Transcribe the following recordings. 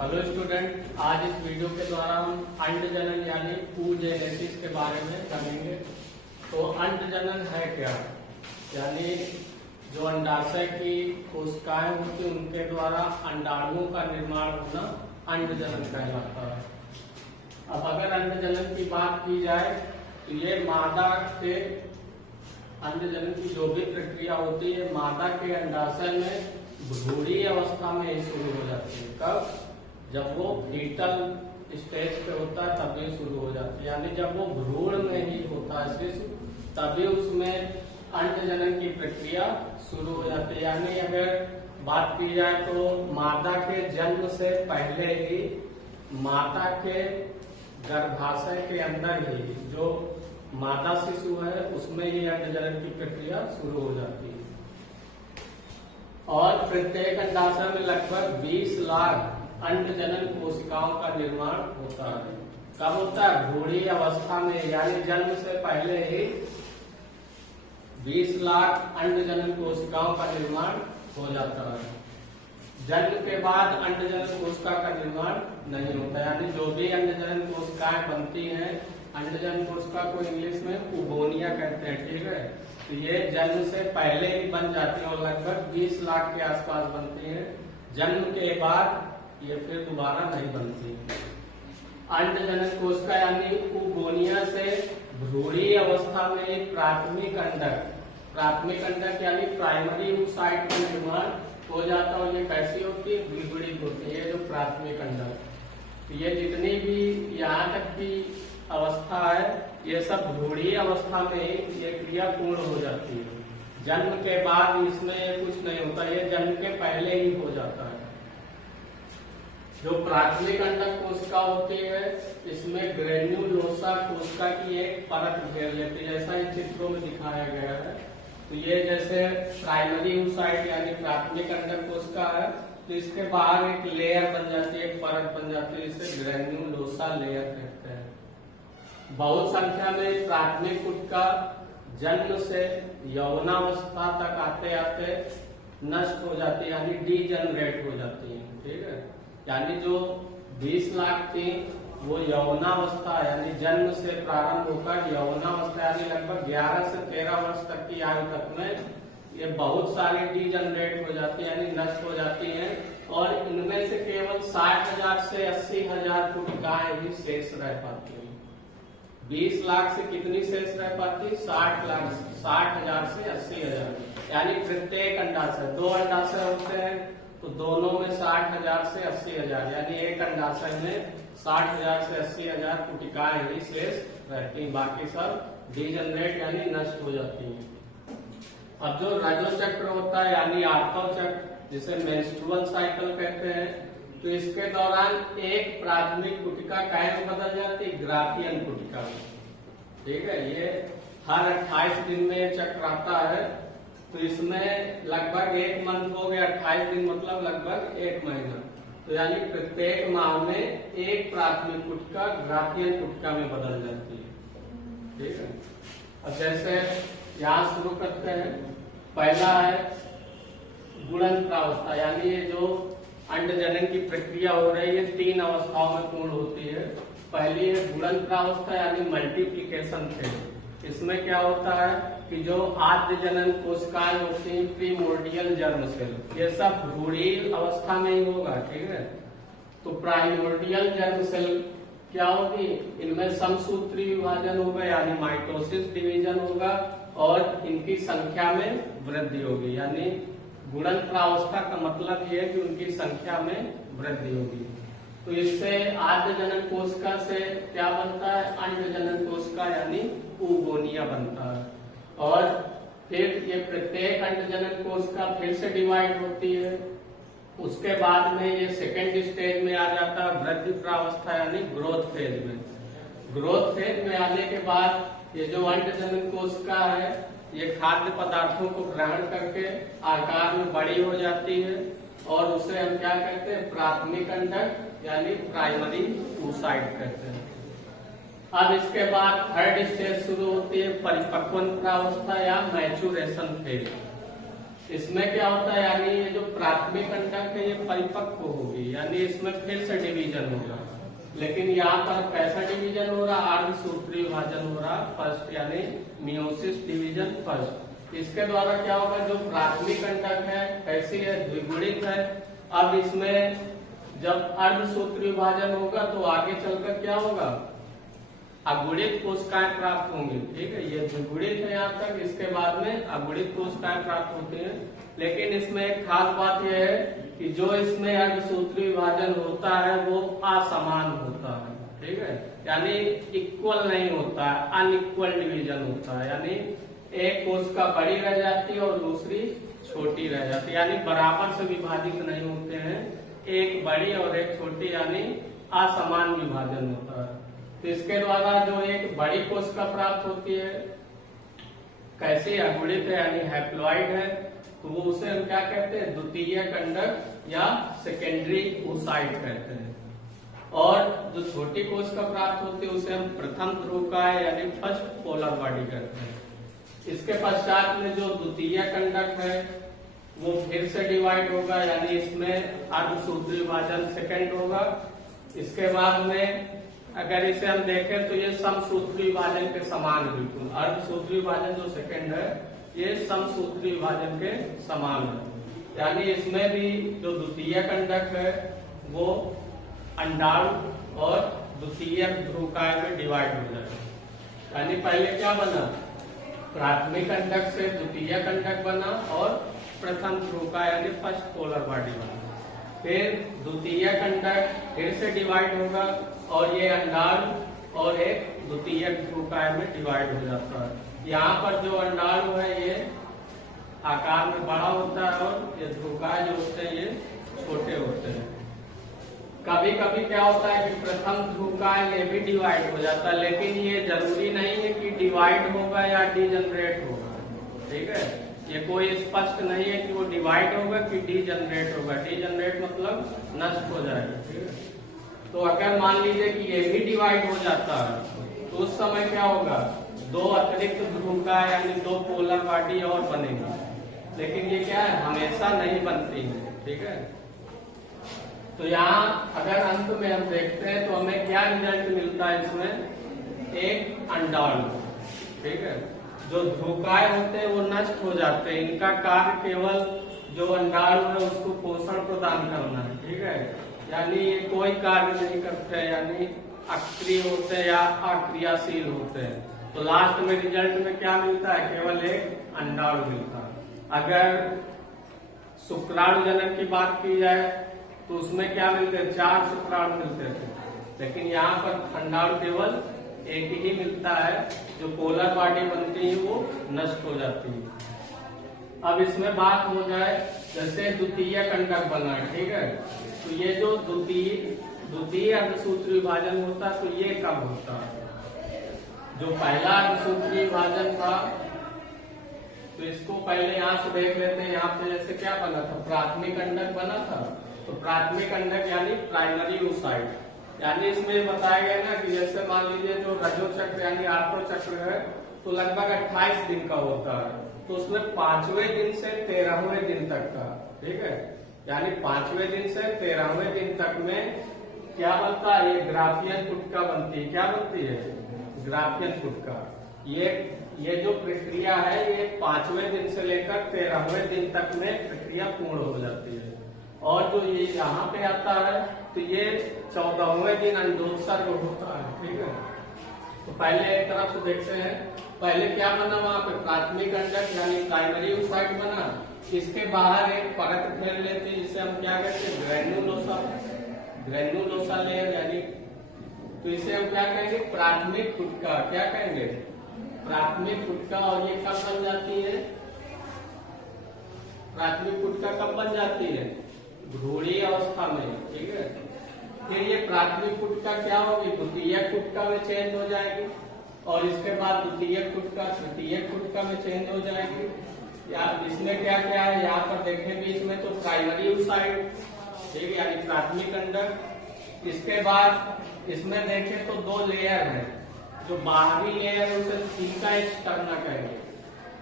Hello student, आज इस video के द्वारा हम अंडजनन यानी oogenesis के बारे में जानेंगे। तो अंडजनन है क्या, यानी जो अंडाशय की कोशिकाएं होती हैं उनके द्वारा अंडाणुओं का निर्माण होना अंडजनन कहलाता है। अब अगर अंडजनन की बात की जाए तो ये मादा के अंडजनन की जो भी प्रक्रिया होती है मादा के अंडाशय में भ्रूणीय अवस्था में ही शुरू हो जाती है। कब? जब वो फीटल स्टेज पे होता है तभी शुरू हो जाती है, यानी जब वो भ्रूण में ही होता है शिशु तभी उसमें अंडजनन की प्रक्रिया शुरू हो जाती है। यानी अगर बात की जाए तो मादा के जन्म से पहले ही माता के गर्भाशय के अंदर ही जो मादा शिशु है उसमें ही अंडजनन की प्रक्रिया शुरू हो जाती है। और प्रत्येक अंडाशय में लगभग 20 लाख अंडजनन कोशिकाओं का निर्माण होता है। कब होता है? भ्रूणीय अवस्था में, यानी जन्म से पहले ही 20 लाख अंडजनन कोशिकाओं का निर्माण हो जाता है। जन्म के बाद अंडजनन कोशिका का निर्माण नहीं होता, यानी जो भी अंडजनन कोशिकाएं बनती हैं, अंडजनन कोशिका को इंग्लिश में ओगोनिया कहते हैं, ठीक है। तो ये जन्म से पहले ही बन जाती है और लगभग 20 लाख के आसपास बनती हैं। जन्म के बाद ये फिर दोबारा नहीं बनती। अंडजनन कोशिका यानी ओगोनिया से भ्रूणीय अवस्था में एक प्राथमिक अंडक यानी प्राइमरी oocyte का निर्माण हो जाता है। ये कैसी होती है? द्विगुणित होती है। ये जो प्राथमिक अंडक, ये जितनी भी यहाँ तक की अवस्था है ये सब भ्रूणीय अवस्था में ये क्रिया पूर्ण हो जाती है। जन्म के बाद इसमें कुछ नहीं होता, ये जन्म के पहले ही हो जाता है। जो प्राथमिक अंडक कोशिका होती है इसमें ग्रेन्युलोसा कोशिका की एक परत घेर लेती है, जैसा इन चित्रों में दिखाया गया है। तो ये जैसे प्राइमरी oocyte यानी प्राथमिक अंडक कोशिका है तो इसके बाहर एक लेयर बन जाती है, एक परत बन जाती है, इसे ग्रेन्युलोसा लेयर कहते हैं। बहुत संख्या में प्राथमिक कोशिका जन्म से यौनावस्था तक आते आते नष्ट हो जाती है, यानी डीजनरेट हो जाती है, ठीक है। यानी जो 20 लाख थी वो यौनावस्था यानी जन्म से प्रारंभ होकर यौनावस्था यानी लगभग 11 से 13 वर्ष तक की आयु तक में ये बहुत सारी डीजनरेट हो जाती है, यानी नष्ट हो जाती हैं। और इनमें से केवल 60,000 से 80,000 कोशिकाएं ही शेष रह पाती हैं। 20 लाख से कितनी शेष रह पाती? 60,000 से 80,000, यानी प्रत्येक अंडाशय, 2 अंडाशय होते हैं तो दोनों में 60,000 से 80,000, यानी एक अंडाशय में 60,000 से 80,000 कोशिकाएं ही शेष रहती हैं, बाकी सब डीजनरेट यानी नष्ट हो जाती हैं। अब जो रजो चक्र होता है यानी आठवां चक्र, जिसे मेंस्ट्रुअल साइकिल कहते हैं, तो इसके दौरान एक प्राथमिक कोशिका काय में बदल जाती है? ग्राफियन कोशिका में, ठीक है। ये हर 28 दिन में ये चक्र आता है, तो इसमें लगभग 1 मंथ हो गया, 28 दिन मतलब लगभग 1 महीना। तो यानी प्रत्येक माह में एक प्राथमिक कोशिका ग्राफियन कोशिका में बदल जाती है, ठीक है। अब जैसे यहाँ शुरू करते हैं, पहला है गुणनत्रावस्था, यानी ये जो अंडजनन की प्रक्रिया हो रही है 3 अवस्थाओं में पूर्ण होती है। पहली है गुणनत्रावस्था यानी मल्टीप्लीकेशन फेज। इसमें क्या होता है कि जो आद्य जनन कोशिकाएं होती हैं, प्रीमोर्डियल जर्म सेल, ये सब भ्रूणीय अवस्था में ही होगा, ठीक है। तो प्राइमोर्डियल जर्म सेल क्या होगी? इनमें समसूत्री विभाजन होगा यानी माइटोसिस डिवीजन होगा और इनकी संख्या में वृद्धि होगी, यानी गुणनत्रावस्था का मतलब ये है कि उनकी संख्या में वृद्धि होगी। तो इससे आद्य जनन कोशिका से क्या बनता है? अंडजनन कोशिका यानी ओगोनिया बनता है। और फिर ये प्रत्येक अंडजनन कोशिका फिर से डिवाइड होती है। उसके बाद में ये सेकेंड स्टेज में आ जाता है वृद्धि प्रावस्था यानी ग्रोथ फेज में। ग्रोथ फेज में आने के बाद ये जो अंडजनन कोशिका है ये खाद्य पदार्थों को ग्रहण करके आकार में बड़ी हो जाती है और उसे हम क्या कहते हैं? प्राथमिक अंडक यानी प्राइमरी oocyte कहते हैं। अब इसके बाद थर्ड स्टेज शुरू होती है परिपक्वन प्रावस्था या मैचुरेशन फेज। इसमें क्या होता है, यानी ये जो प्राथमिक अंडक है ये परिपक्व होगी, यानी इसमें फिर से डिवीजन होगा। लेकिन यहाँ पर कैसा डिवीजन हो रहा, अर्धसूत्री विभाजन हो रहा फर्स्ट, यानी मियोसिस डिवीजन फर्स्ट। इसके द्वारा क्या होगा, जो प्राथमिक अंडक है कैसी है, द्विगुणित है। अब इसमें जब अर्धसूत्री विभाजन होगा तो आगे चलकर क्या होगा, अगुणित कोशिकाएं प्राप्त होंगी। ठीक है, ये द्विगुणित है यहाँ तक, इसके बाद में अगुणित कोशिकाएं प्राप्त होती हैं। लेकिन इसमें एक खास बात यह है कि जो इसमें अर्धसूत्री विभाजन होता है वो असमान होता है। ठीक है, यानी इक्वल नहीं होता है, अनइक्वल डिवीजन होता है, यानी एक कोशिका बड़ी रह जाती है और दूसरी छोटी रह जाती है, यानी बराबर से विभाजित नहीं होते हैं, एक बड़ी और एक छोटी, यानी असमान विभाजन होता है। तो इसके द्वारा जो एक बड़ी कोशिका प्राप्त होती है, कैसे अगुणित है यानी हैप्लॉइड है, तो वो उसे हम क्या कहते हैं, द्वितीय कंडक या सेकेंडरी ओसाइट कहते हैं। और जो छोटी कोशिका प्राप्त होती है उसे हम प्रथम ध्रुवकाय यानी फर्स्ट पोलर बॉडी कहते हैं। इसके पश्चात में जो द्वितीय कंडक है वो फिर से डिवाइड होगा, यानी इसमें अर्धसूत्री विभाजन सेकेंड होगा। इसके बाद में अगर इसे हम देखें तो ये समसूत्री विभाजन के समान है बिल्कुल। अर्धसूत्री विभाजन जो सेकेंड है ये समसूत्री विभाजन के समान है, यानी इसमें भी जो द्वितीय कंडक है वो अंडाणु और द्वितीय ध्रुवकाय में डिवाइड हो जाएगा। यानी पहले क्या बना, प्राथमिक कंडक से द्वितीय कंडक बना और प्रथम ध्रुवकाय यानी फर्स्ट पोलर बॉडी बना। फिर द्वितीय कंडक फिर से डिवाइड होगा और ये अंडाणु और एक द्वितीय ध्रुवकाय में डिवाइड हो जाता है। यहाँ पर जो अंडाणु है ये आकार में बड़ा होता है और ये ध्रुवकाय जो होते हैं ये छोटे होते हैं। कभी कभी क्या होता है कि प्रथम ध्रुवकाय ये भी डिवाइड हो जाता है, लेकिन ये जरूरी नहीं है कि डिवाइड होगा या डीजनरेट होगा। ठीक है, ये कोई स्पष्ट नहीं है कि वो डिवाइड होगा कि डीजनरेट होगा। डीजनरेट मतलब नष्ट हो जाएगा। ठीक है, तो अगर मान लीजिए कि ये भी डिवाइड हो जाता है तो उस समय क्या होगा, दो अतिरिक्त ध्रुवकाय यानी दो पोलर बॉडी और बनेगा। लेकिन ये क्या है, हमेशा नहीं बनती है। ठीक है, तो यहाँ अगर अंत में हम देखते हैं तो हमें क्या रिजल्ट मिलता है, इसमें एक अंडाणु। ठीक है, जो ध्रुवकाय होते हैं वो नष्ट हो जाते हैं, इनका कार्य केवल जो अंडाणु है उसको पोषण प्रदान करना है। ठीक है, यानी ये कोई कार्य नहीं करते हैं, यानी अक्रिय होते हैं या अक्रियाशील होते हैं। तो लास्ट में रिजल्ट में क्या मिलता है, केवल एक अंडाणु मिलता है। अगर शुक्राणु जनन की बात की जाए तो उसमें क्या मिलते हैं, 4 शुक्राणु मिलते थे, लेकिन यहाँ पर अंडाणु केवल एक ही मिलता है। जो पोलर बॉडी बनती है वो नष्ट हो जाती है। अब इसमें बात हो जाए, जैसे द्वितीय कंडक बना है। ठीक है, तो ये जो द्वितीय अर्धसूत्री विभाजन होता है तो ये कब होता है, जो पहला अर्धसूत्री विभाजन था तो इसको पहले यहाँ से देख लेते हैं। यहाँ पे जैसे क्या बना था, प्राथमिक कंडक बना था, तो प्राथमिक कंडक यानी प्राइमरी ओसाइट, यानी इसमें बताया गया ना कि जैसे मान लीजिए जो रजो चक्र यानी आठवां चक्र है तो लगभग 28 दिन का होता है, तो उसमें 5वें दिन से 13वें दिन तक का। ठीक है, यानी 5वें दिन से 13वें दिन तक में क्या बनता है, ये ग्राफियन गुटका बनती है। क्या बनती है, ग्राफियन गुटका। ये जो प्रक्रिया है ये 5वें दिन से लेकर 13वें दिन तक में प्रक्रिया पूर्ण हो जाती है। और जो ये यहाँ पे आता है तो ये 14वें दिन अंडोत्सर्ग होता है। ठीक है, तो पहले एक तरफ से देखते हैं, पहले क्या बना, वहां पे प्राथमिक अंडक यानी प्राइमरी ओसाइट बना, इसके बाहर एक परत घेर लेते हैं जिसे हम क्या कहते हैं, ग्रेन्युलोसा लेयर, यानी तो इसे हम क्या कहेंगे, प्राथमिक गुटका। क्या कहेंगे, प्राथमिक गुटका। और ये कब बन जाती है, प्राथमिक गुटका कब बन जाती है, भ्रूणीय अवस्था में। ठीक है, फिर ये प्राथमिक गुटका क्या होगी, द्वितीय गुटका में चेंज हो जाएगी और इसके बाद द्वितीय गुटका तृतीय गुटका में चेंज हो जाएगी। या इसमें क्या क्या है, यहाँ पर देखें बीच में तो प्राइमरी ओसाइट, ठीक है, यानी प्राथमिक अंडक। इसके बाद इसमें देखें तो 2 लेयर है, जो बाहरी लेयर है उसे थीका एक्सटर्ना कहेंगे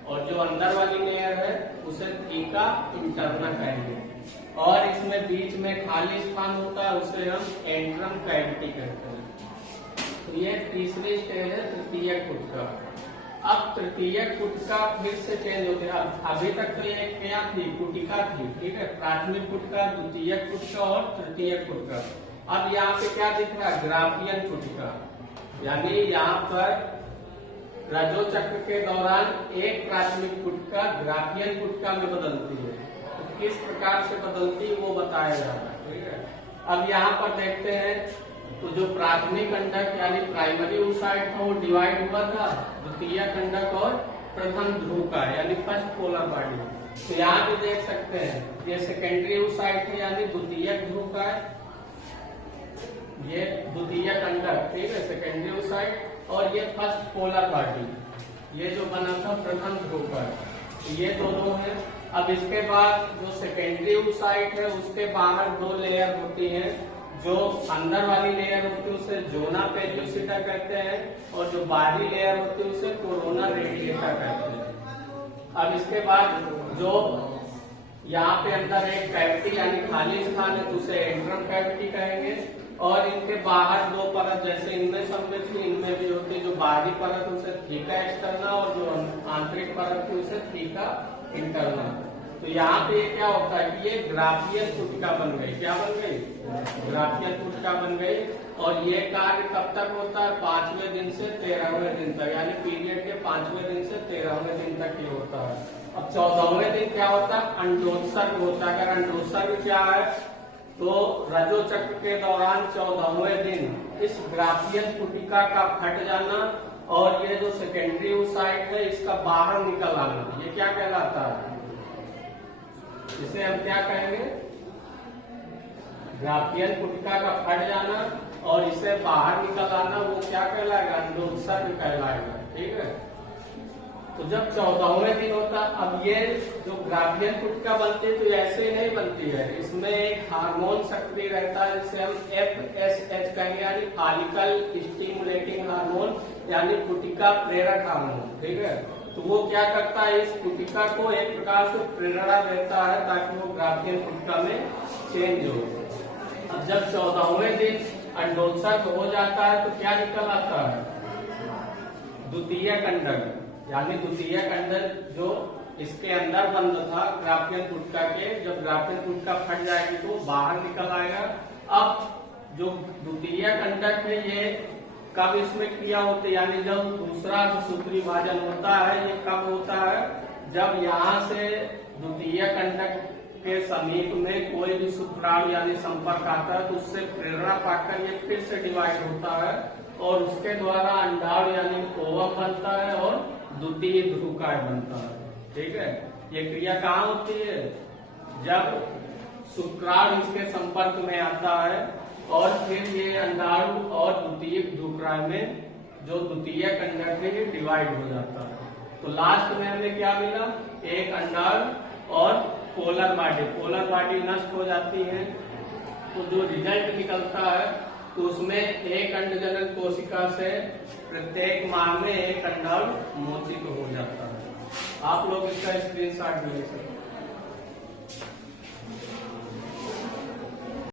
और जो अंदर वाली लेयर है उसे थीका इंटरना कहेंगे, और इसमें बीच में खाली स्थान होता है उसे हम एंट्रम कैविटी कहते हैं। तो ये तीसरी स्टेज है तृतीयक गुटका। अब तृतीयक गुटका फिर से चेंज हो गया। अभी तक तो ये क्या थी, गुटिका थी, ठीक है, प्राथमिक गुटका, द्वितीयक गुटका और तृतीयक गुटका। अब यहाँ पे क्या दिख रहा है, ग्राफियन गुटका, यानी यहाँ पर रजो चक्र के दौरान एक प्राथमिक गुटका ग्राफियन गुटका में बदलती है। तो किस प्रकार से बदलती है वो बताया जा रहा है, ठीक है। अब यहाँ पर देखते हैं, तो जो प्राथमिक अंडक यानी प्राइमरी oocyte था वो डिवाइड हुआ था द्वितीय अंडक और प्रथम ध्रुव का यानी फर्स्ट पोलर बॉडी। तो यहाँ भी देख सकते हैं ये सेकेंडरी oocyte है यानी द्वितीय ध्रुव का है, ये द्वितीय अंडक, ठीक है, सेकेंडरी oocyte, और ये फर्स्ट पोलर बॉडी, ये जो बना था प्रथम ध्रुव का, तो ये दोनों है। अब इसके बाद जो सेकेंडरी oocyte है उसके बाहर दो लेयर होती हैं, जो अंदर वाली लेयर होती है उसे जोना पेल्यूसिटा कहते हैं, और जो बाहरी लेयर होती है उसे कोरोना रेडिएटा कहते हैं। अब इसके बाद जो यहाँ पे अंदर एक कैविटी यानी खाली स्थान है तो उसे एंट्रम कैविटी कहेंगे, और इनके बाहर दो परत जैसे इनमें सब में थी इनमें भी होती है, जो बाहरी परत उसे थीका एक्सटर्ना और जो आंतरिक परत थी उसे थीका इंटरना। तो यहाँ पे क्या होता है कि ये ग्राफियन गुटका बन गई, क्या बन गई, ग्राफियन गुटका बन गई, और ये कार्य कब तक होता है, 5वें दिन से 13वें दिन तक, यानी पीरियड के 5वें दिन से 13वें दिन तक ये होता है। अब 14वें दिन क्या होता है, अंडोत्सर्ग होता है। अगर अंडोत्सर्ग क्या है तो रजो चक्र के दौरान 14वें दिन इस ग्राफियन गुटिका का फट जाना और ये जो सेकेंडरी oocyte है इसका बाहर निकल आना, ये क्या कहलाता है, इसे हम क्या कहेंगे, ग्राफियन गुटिका का फट जाना और इसे बाहर निकल आना, वो क्या कहलाएगा, अंडोत्सर्ग कहलाएगा, ठीक है। तो जब 14वें दिन होता, अब ये जो ग्राफियन गुटिका बनती है तो ऐसे नहीं बनती है, इसमें एक हार्मोन सक्रिय रहता है जिसे हम FSH कहेंगे, यानी फॉलिकल स्टिमुलेटिंग हार्मोन, यानी गुटिका प्रेरक हार्मोन, ठीक है। तो वो क्या करता है, इस गुटिका को एक प्रकार से प्रेरणा देता है ताकि वो ग्राफियन गुटिका में चेंज हो। अब जब 14वें दिन अंडोत्सर्ग हो जाता है तो क्या निकल आता है, द्वितीय अंडक, यानी द्वितीय अंडक जो इसके अंदर बंद था ग्राफियन गुटिका के, जब ग्राफियन गुटिका फट जाएगी तो बाहर निकल आएगा। अब जो द्वितीय अंडक है ये कब इसमें क्रिया होती है, यानी जब दूसरा सूत्री विभाजन होता है, ये कब होता है, जब यहाँ से द्वितीय अंडक के समीप में कोई भी शुक्राणु यानी संपर्क आता है तो उससे प्रेरणा पाकर ये फिर से डिवाइड होता है और उसके द्वारा अंडाणु यानी ओवम बनता है और द्वितीय ध्रुवकाय बनता है, ठीक है। ये क्रिया कहाँ होती है, जब शुक्राणु इसके संपर्क में आता है और फिर ये अंडाणु और द्वितीय ध्रुवकाय में जो द्वितीय अंडक है ये डिवाइड हो जाता है। तो लास्ट में हमें क्या मिला, एक अंडाणु और पोलर बॉडी नष्ट हो जाती है। तो जो रिजल्ट निकलता है तो उसमें एक अंडजनन कोशिका से प्रत्येक माह में एक अंडाणु मोचित हो जाता है। आप लोग इसका स्क्रीनशॉट भी ले सकते हैं।